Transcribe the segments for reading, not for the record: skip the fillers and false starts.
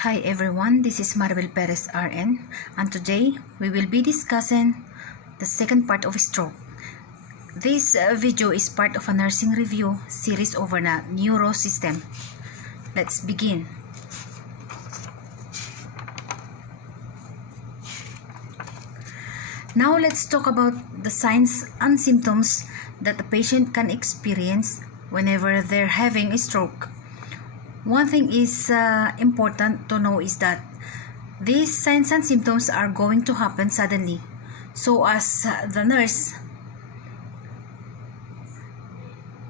Hi everyone, this is Maribel Perez RN, and today we will be discussing the second part of stroke. This video is part of a nursing review series over the Neuro System. Let's begin. Now let's talk about the signs and symptoms that the patient can experience whenever they're having a stroke. One thing is important to know is that these signs and symptoms are going to happen suddenly. So as the nurse,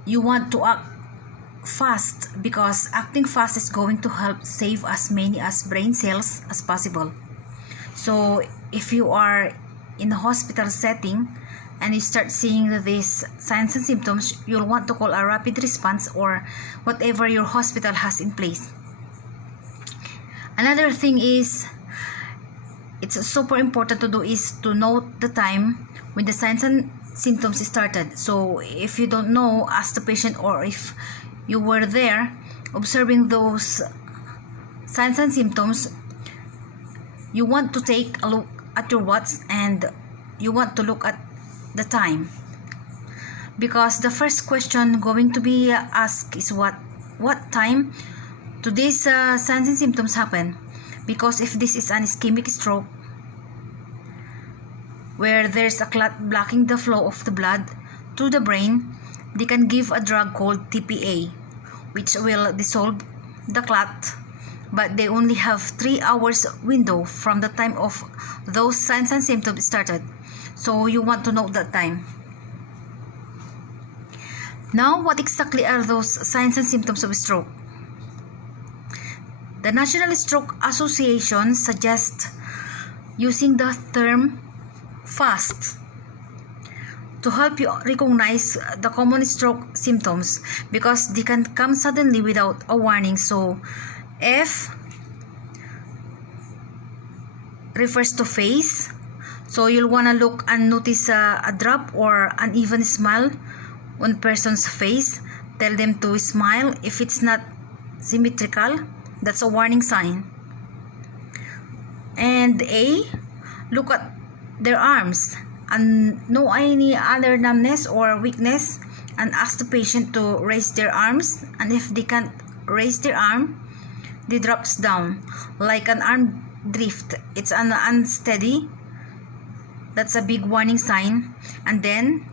you want to act fast because acting fast is going to help save as many as brain cells as possible. So if you are in a hospital setting and you start seeing these signs and symptoms, you'll want to call a rapid response or whatever your hospital has in place. Another thing is, it's super important to do is to note the time when the signs and symptoms started. So if you don't know, ask the patient, or if you were there observing those signs and symptoms, you want to take a look at your watch and you want to look at the time, because the first question going to be asked is what time do these signs and symptoms happen. Because if this is an ischemic stroke where there's a clot blocking the flow of the blood to the brain, they can give a drug called TPA, which will dissolve the clot, but they only have 3 hours window from the time of those signs and symptoms started. So you want to know that time. Now, what exactly are those signs and symptoms of stroke? The National Stroke Association suggests using the term FAST to help you recognize the common stroke symptoms, because they can come suddenly without a warning. So F refers to face. So you'll want to look and notice a drop or uneven smile on person's face. Tell them to smile. If it's not symmetrical, that's a warning sign. And A, look at their arms and know any other numbness or weakness, and ask the patient to raise their arms. And if they can't raise their arm, they drops down like an arm drift. It's an unsteady. That's a big warning sign. And then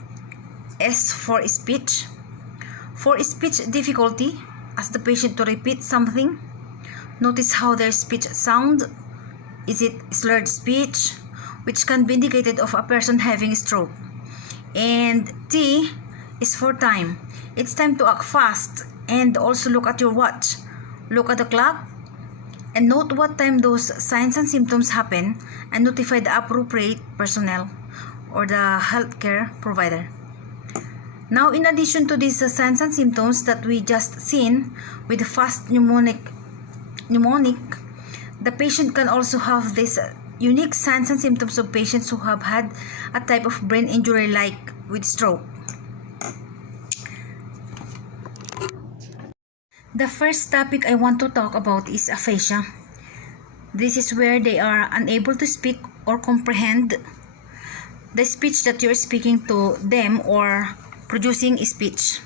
S for speech. For speech difficulty, ask the patient to repeat something. Notice how their speech sound. Is it slurred speech, which can be indicated of a person having a stroke. And T is for time. It's time to act fast, and also look at your watch. Look at the clock and note what time those signs and symptoms happen, and notify the appropriate personnel or the healthcare provider. Now, in addition to these signs and symptoms that we just seen with the fast pneumonic, the patient can also have these unique signs and symptoms of patients who have had a type of brain injury like with stroke. The first topic I want to talk about is aphasia. This is where they are unable to speak or comprehend the speech that you're speaking to them, or producing speech.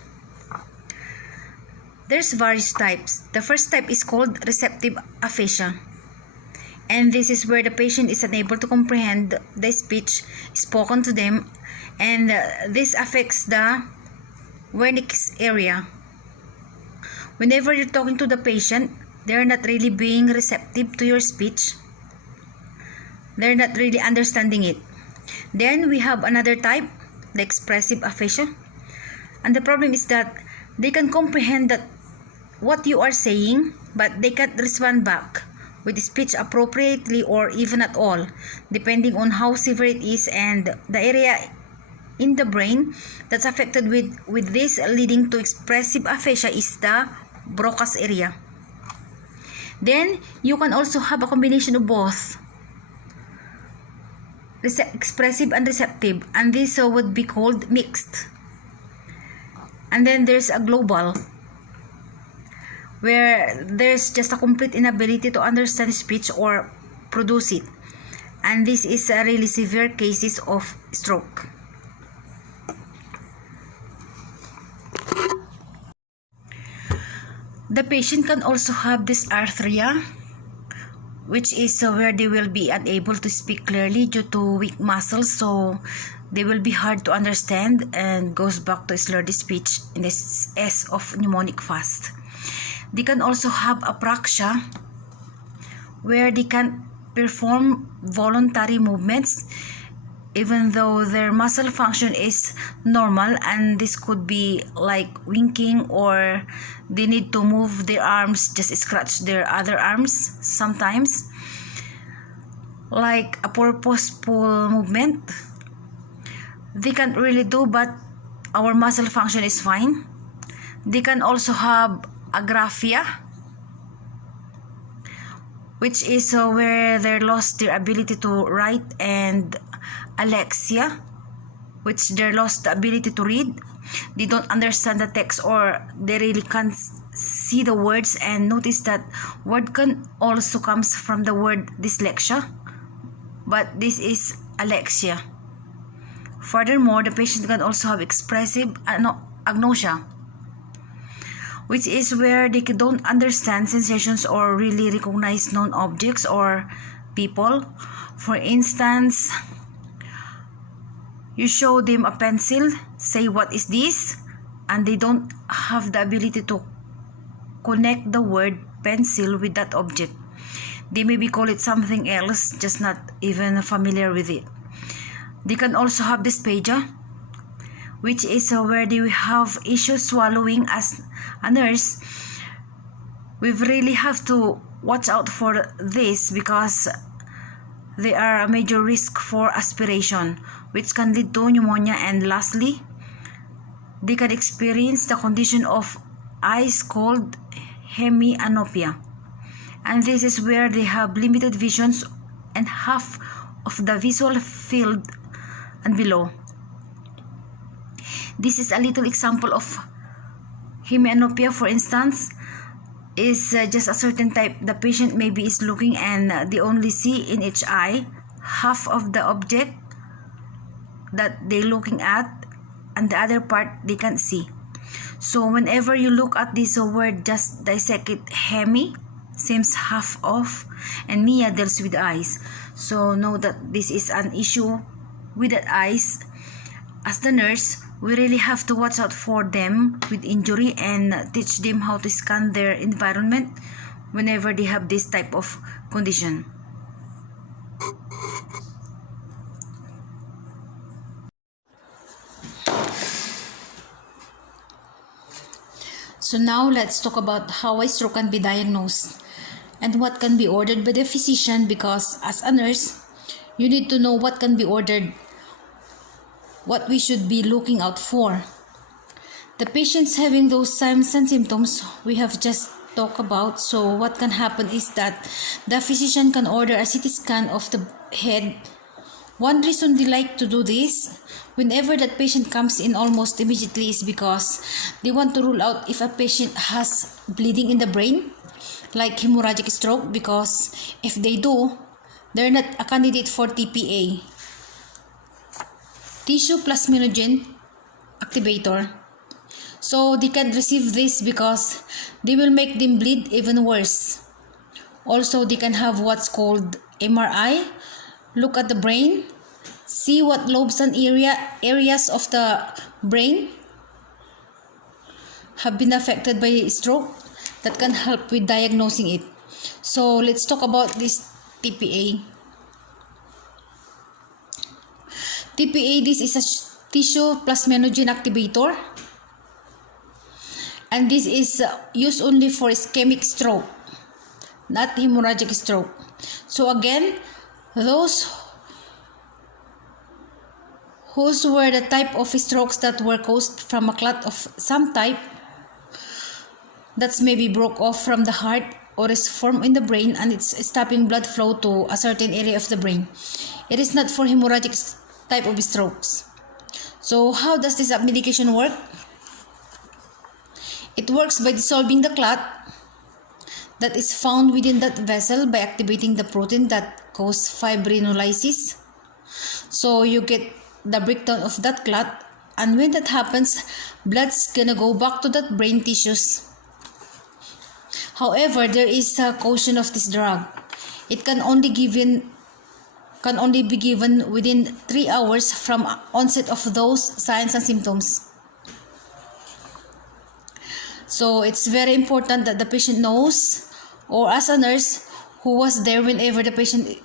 There's various types. The first type is called receptive aphasia. And this is where the patient is unable to comprehend the speech spoken to them, and this affects the Wernicke's area. Whenever you're talking to the patient, they're not really being receptive to your speech. They're not really understanding it. Then we have another type, the expressive aphasia. And the problem is that they can comprehend that what you are saying, but they can't respond back with speech appropriately or even at all, depending on how severe it is and the area in the brain that's affected with this leading to expressive aphasia is the Broca's area. Then you can also have a combination of both, expressive and receptive, and this would be called mixed. And then there's a global, where there's just a complete inability to understand speech or produce it. And this is a really severe cases of stroke. The patient can also have this arthria, which is where they will be unable to speak clearly due to weak muscles, so they will be hard to understand and goes back to slurred speech in this S of mnemonic fast. They can also have apraxia, where they can perform voluntary movements even though their muscle function is normal, and this could be like winking, or they need to move their arms, just scratch their other arms sometimes, like a purposeful movement they can't really do, but our muscle function is fine. They can also have agraphia, which is where they lost their ability to write, and alexia, which they lost the ability to read. They don't understand the text, or they really can't see the words. And notice that word can also comes from the word dyslexia, but this is alexia. Furthermore, the patient can also have expressive agnosia, which is where they don't understand sensations or really recognize known objects or people. For instance, you show them a pencil, say what is this, and they don't have the ability to connect the word pencil with that object. They maybe call it something else, just not even familiar with it. They can also have dysphagia, which is where they have issues swallowing. As a nurse, we really have to watch out for this because they are a major risk for aspiration, which can lead to pneumonia. And lastly, they can experience the condition of eyes called hemianopia, and this is where they have limited visions and half of the visual field and below. This is a little example of hemianopia. For instance, is just a certain type the patient maybe is looking, and they only see in each eye half of the object that they're looking at, and the other part they can't see. So whenever you look at this word, just dissect it. Hemi seems half of, and mia deals with eyes. So know that this is an issue with the eyes. As the nurse, we really have to watch out for them with injury and teach them how to scan their environment whenever they have this type of condition. So now let's talk about how a stroke can be diagnosed and what can be ordered by the physician, because as a nurse, you need to know what can be ordered, what we should be looking out for. The patients having those signs and symptoms we have just talked about. So what can happen is that the physician can order a CT scan of the head. One reason they like to do this whenever that patient comes in almost immediately is because they want to rule out if a patient has bleeding in the brain, like hemorrhagic stroke, because if they do, they're not a candidate for TPA, tissue plasminogen activator. So they can't receive this because they will make them bleed even worse. Also, they can have what's called MRI, look at the brain, see what lobes and areas of the brain have been affected by stroke. That can help with diagnosing it. So let's talk about this TPA. TPA, this is a tissue plasminogen activator, and this is used only for ischemic stroke, not hemorrhagic stroke. So again, those whose were the type of strokes that were caused from a clot of some type that's maybe broke off from the heart or is formed in the brain and it's stopping blood flow to a certain area of the brain. It is not for hemorrhagic type of strokes. So how does this medication work? It works by dissolving the clot that is found within that vessel by activating the protein that causes fibrinolysis. So you get the breakdown of that clot, and when that happens, blood's gonna go back to that brain tissues. However, there is a caution of this drug. It can only be given within 3 hours from onset of those signs and symptoms. So it's very important that the patient knows, or as a nurse who was there whenever the patient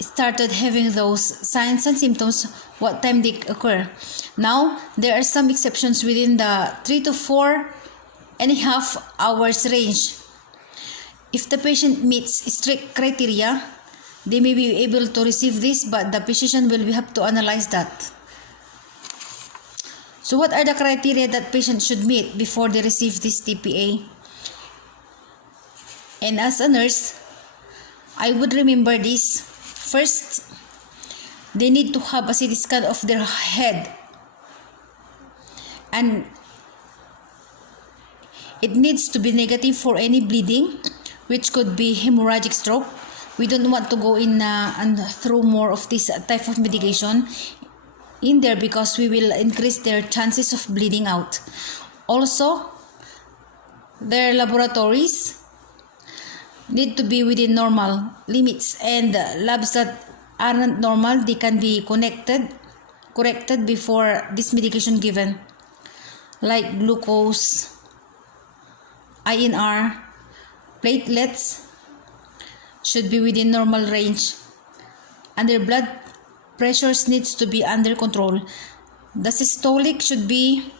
started having those signs and symptoms, what time they occur. Now, there are some exceptions within the 3 to 4.5 hours range. If the patient meets strict criteria, they may be able to receive this, but the physician will have to analyze that. So what are the criteria that patients should meet before they receive this TPA? And as a nurse, I would remember this. First, they need to have a CT scan of their head. And it needs to be negative for any bleeding, which could be hemorrhagic stroke. We don't want to go in and throw more of this type of medication in there, because we will increase their chances of bleeding out. Also, their laboratories need to be within normal limits, and labs that aren't normal, they can be corrected before this medication given, like glucose, INR, platelets should be within normal range, and their blood pressures needs to be under control. The systolic should be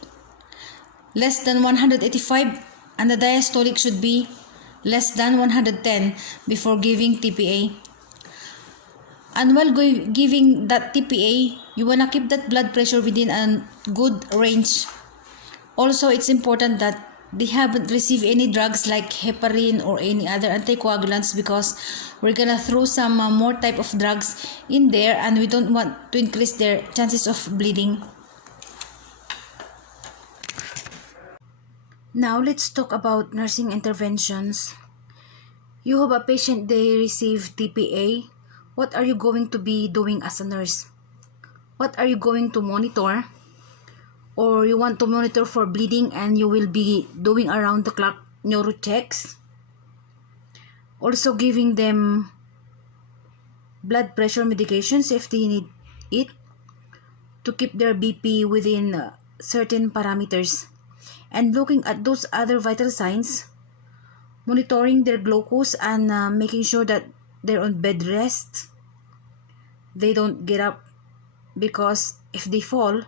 less than 185, and the diastolic should be less than 110 before giving TPA. And while giving that TPA, you want to keep that blood pressure within a good range. Also, it's important that they haven't received any drugs like heparin or any other anticoagulants, because we're gonna throw some more type of drugs in there, and we don't want to increase their chances of bleeding. Now let's talk about nursing interventions. You have a patient, they receive TPA. What are you going to be doing as a nurse? What are you going to monitor? Or you want to monitor for bleeding, and you will be doing around the clock neuro checks. Also giving them blood pressure medications if they need it, to keep their BP within certain parameters. And looking at those other vital signs, monitoring their glucose, and making sure that they're on bed rest. They don't get up, because if they fall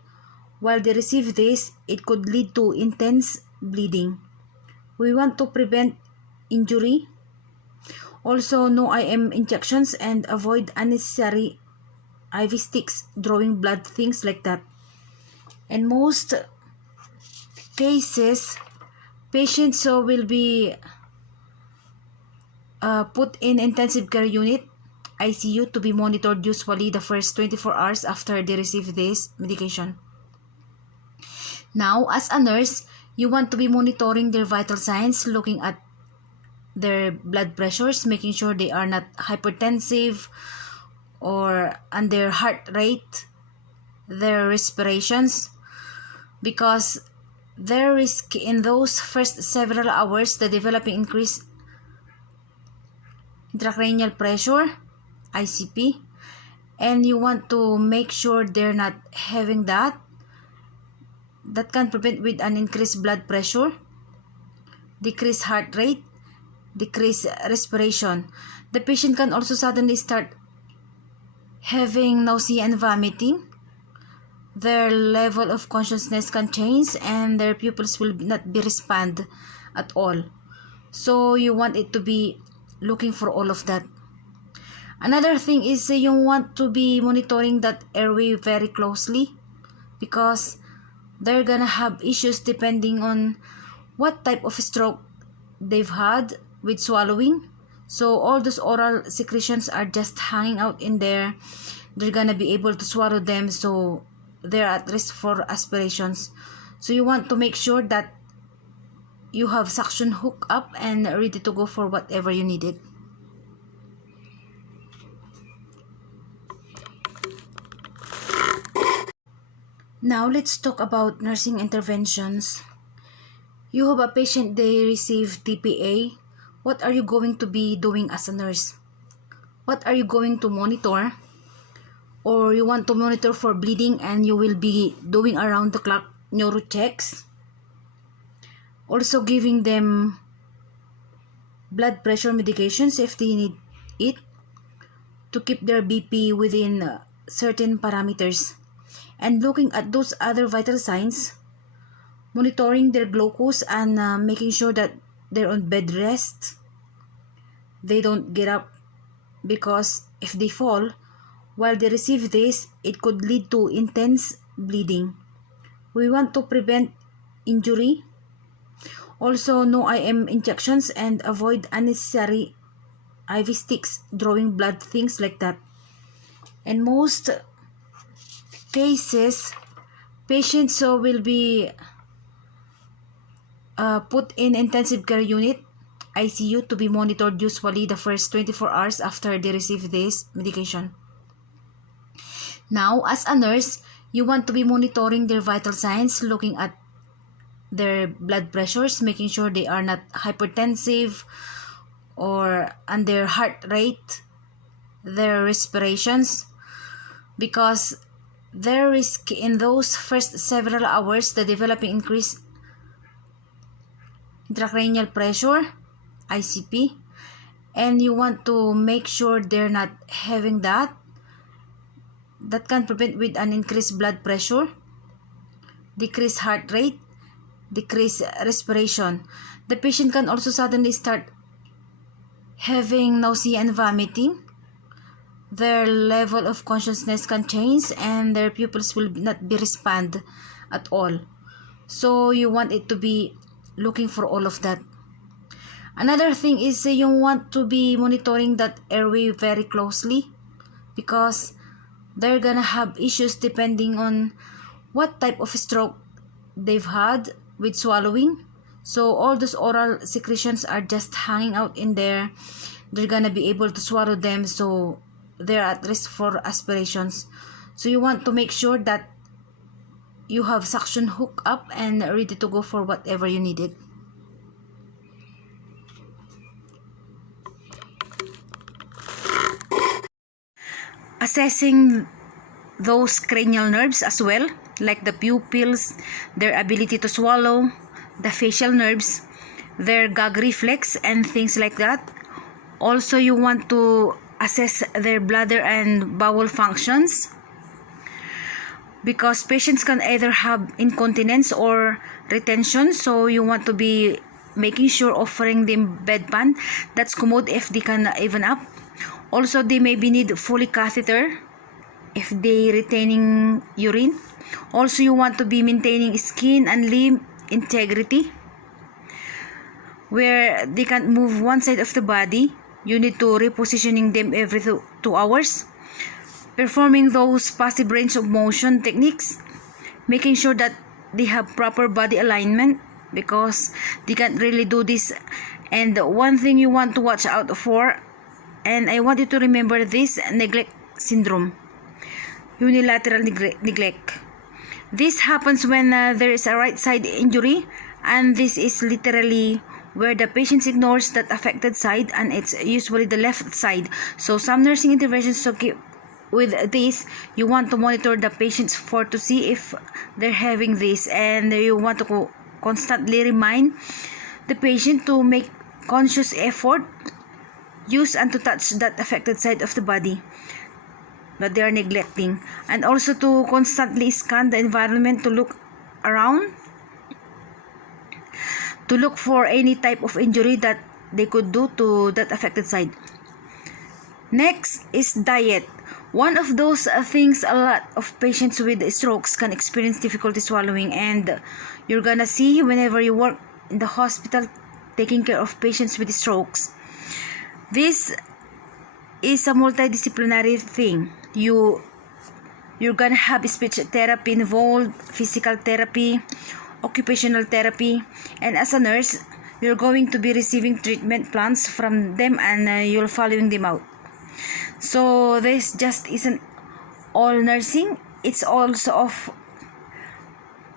while they receive this, it could lead to intense bleeding. We want to prevent injury. Also, no IM injections, and avoid unnecessary IV sticks, drawing blood, things like that. In most cases, patients will be put in intensive care unit, ICU, to be monitored usually the first 24 hours after they receive this medication. Now, as a nurse, you want to be monitoring their vital signs, looking at their blood pressures, making sure they are not hypertensive, and their heart rate, their respirations, because their risk in those first several hours, the developing increased intracranial pressure, ICP, and you want to make sure they're not having that. That can prevent with an increased blood pressure, decreased heart rate, decreased respiration. The patient can also suddenly start having nausea and vomiting. Their level of consciousness can change, and their pupils will not be respond at all. So you want it to be looking for all of that. Another thing is you want to be monitoring that airway very closely, because they're gonna have issues depending on what type of stroke they've had with swallowing. So all those oral secretions are just hanging out in there. They're gonna be able to swallow them, so they're at risk for aspirations. So you want to make sure that you have suction hook up and ready to go for whatever you needed. Now let's talk about nursing interventions. You have a patient, they receive TPA. What are you going to be doing as a nurse? What are you going to monitor? Or you want to monitor for bleeding and you will be doing around the clock neuro checks. Also giving them blood pressure medications if they need it to keep their BP within certain parameters. And looking at those other vital signs, monitoring their glucose and making sure that they're on bed rest. They don't get up, because if they fall while they receive this, it could lead to intense bleeding. We want to prevent injury. Also, no IM injections and avoid unnecessary IV sticks, drawing blood, things like that. In most cases, patients will be put in intensive care unit, ICU, to be monitored usually the first 24 hours after they receive this medication. Now, as a nurse, you want to be monitoring their vital signs, looking at their blood pressures, making sure they are not hypertensive, and their heart rate, their respirations, because their risk in those first several hours, the developing increased intracranial pressure, ICP, and you want to make sure they're not having that. That can prevent with an increased blood pressure, decreased heart rate, decreased respiration. The patient can also suddenly start having nausea and vomiting. Their level of consciousness can change and their pupils will not be respond at all. So you want it to be looking for all of that. Another thing is you want to be monitoring that airway very closely, because they're gonna have issues depending on what type of stroke they've had with swallowing. So all those oral secretions are just hanging out in there. They're gonna be able to swallow them, so they're at risk for aspirations. So you want to make sure that you have suction hook up and ready to go for whatever you needed. Assessing those cranial nerves as well, like the pupils, their ability to swallow, the facial nerves, their gag reflex, and things like that. Also, you want to assess their bladder and bowel functions, because patients can either have incontinence or retention, so you want to be making sure offering them bedpan that's commode if they can even up. Also, they maybe need fully catheter if they retaining urine. Also, you want to be maintaining skin and limb integrity, where they can't move one side of the body. You need to repositioning them every 2 hours. Performing those passive range of motion techniques, making sure that they have proper body alignment, because they can't really do this. And one thing you want to watch out for, and I want you to remember this, neglect syndrome, unilateral neglect. This happens when there is a right side injury, and this is literally where the patient ignores that affected side, and it's usually the left side. So some nursing interventions to keep with this, you want to monitor the patients to see if they're having this, and you want to constantly remind the patient to make conscious effort, use and to touch that affected side of the body that they are neglecting, and also to constantly scan the environment to look around, to look for any type of injury that they could do to that affected side. Next is diet. One of those things a lot of patients with strokes can experience difficulty swallowing, and you're gonna see whenever you work in the hospital taking care of patients with strokes. This is a multidisciplinary thing. You're gonna have speech therapy involved, physical therapy, occupational therapy, and as a nurse, you're going to be receiving treatment plans from them, and you're following them out. So this just isn't all nursing, it's also of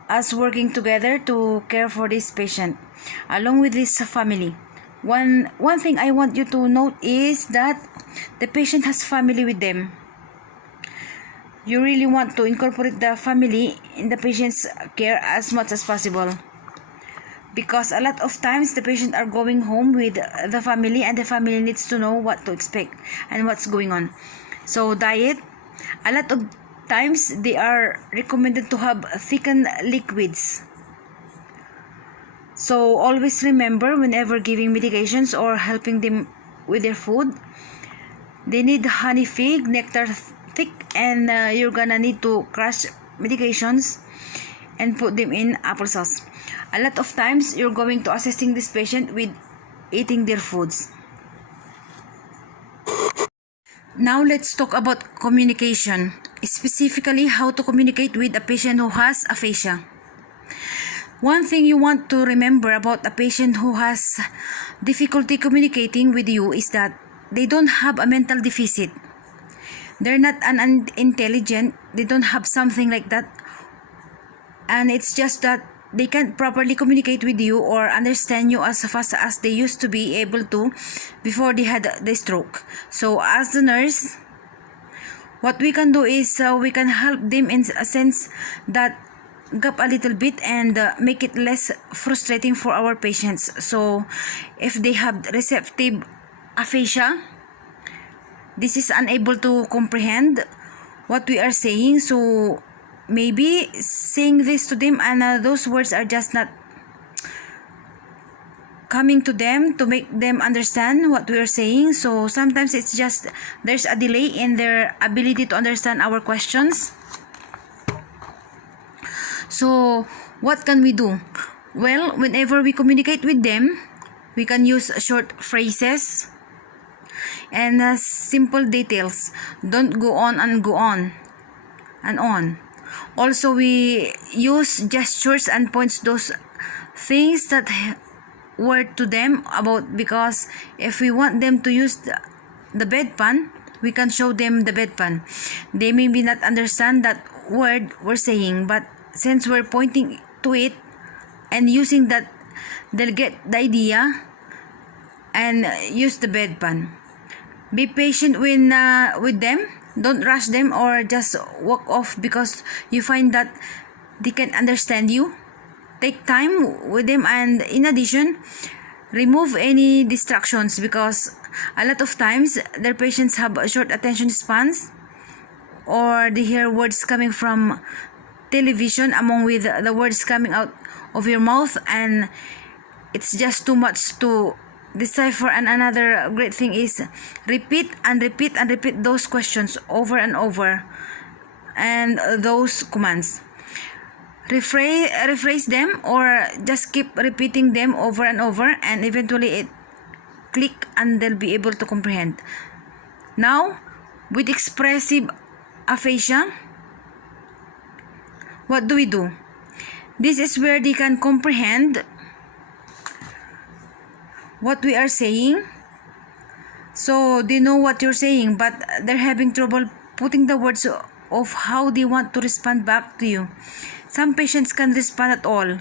us working together to care for this patient along with this family. One thing I want you to note is that the patient has family with them. You really want to incorporate the family in the patient's care as much as possible, because a lot of times the patient are going home with the family, and the family needs to know what to expect and what's going on. So diet, a lot of times they are recommended to have thickened liquids. So always remember, whenever giving medications or helping them with their food, they need honey fig, nectar thick, and you're gonna need to crush medications and put them in applesauce. A lot of times you're going to assisting this patient with eating their foods. Now let's talk about communication, specifically how to communicate with a patient who has aphasia. One thing you want to remember about a patient who has difficulty communicating with you is that they don't have a mental deficit. They're not unintelligent, they don't have something like that, and it's just that they can't properly communicate with you or understand you as fast as they used to be able to before they had the stroke. So as the nurse, what we can do is we can help them in a sense that gap a little bit and make it less frustrating for our patients. So if they have receptive aphasia, this is unable to comprehend what we are saying, so maybe saying this to them and those words are just not coming to them to make them understand what we are saying. So sometimes it's just there's a delay in their ability to understand our questions. So what can we do? Well, whenever we communicate with them, we can use short phrases and simple details. Don't go on and go on and on. Also, we use gestures and points those things that word to them about, because if we want them to use the bedpan, we can show them the bedpan. They may not understand that word we're saying, but since we're pointing to it and using that, they'll get the idea and use the bedpan. Be patient when with them. Don't rush them or just walk off because you find that they can understand you. Take time with them, and in addition, remove any distractions, because a lot of times their patients have a short attention spans, or they hear words coming from television among with the words coming out of your mouth, and it's just too much to decipher. And another great thing is repeat and repeat and repeat those questions over and over, and those commands. Rephrase them or just keep repeating them over and over, and eventually it click and they'll be able to comprehend. Now, with expressive aphasia, what do we do? This is where they can comprehend what we are saying. So they know what you're saying, but they're having trouble putting the words of how they want to respond back to you. Some patients can respond at all,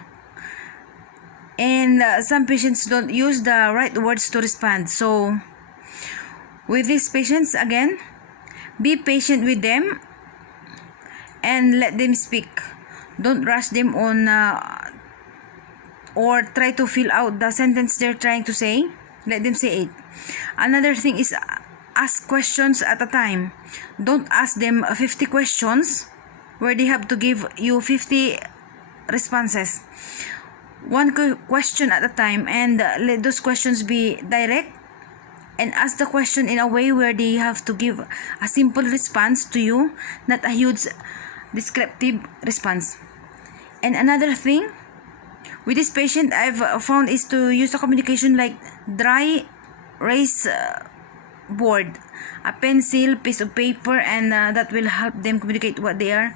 and some patients don't use the right words to respond. So with these patients, again, be patient with them and let them speak. Don't rush them on or try to fill out the sentence they're trying to say. Let them say it. Another thing is ask questions at a time. Don't ask them 50 questions where they have to give you 50 responses. One question at a time, and let those questions be direct, and ask the question in a way where they have to give a simple response to you, not a huge descriptive response. And another thing with this patient I've found is to use a communication like dry erase board, a pencil, piece of paper, and that will help them communicate what they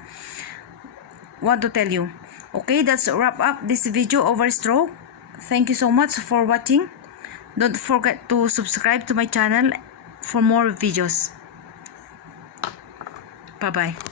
want to tell you. Okay, that's wrap up this video over stroke. Thank you so much for watching. Don't forget to subscribe to my channel for more videos. Bye bye.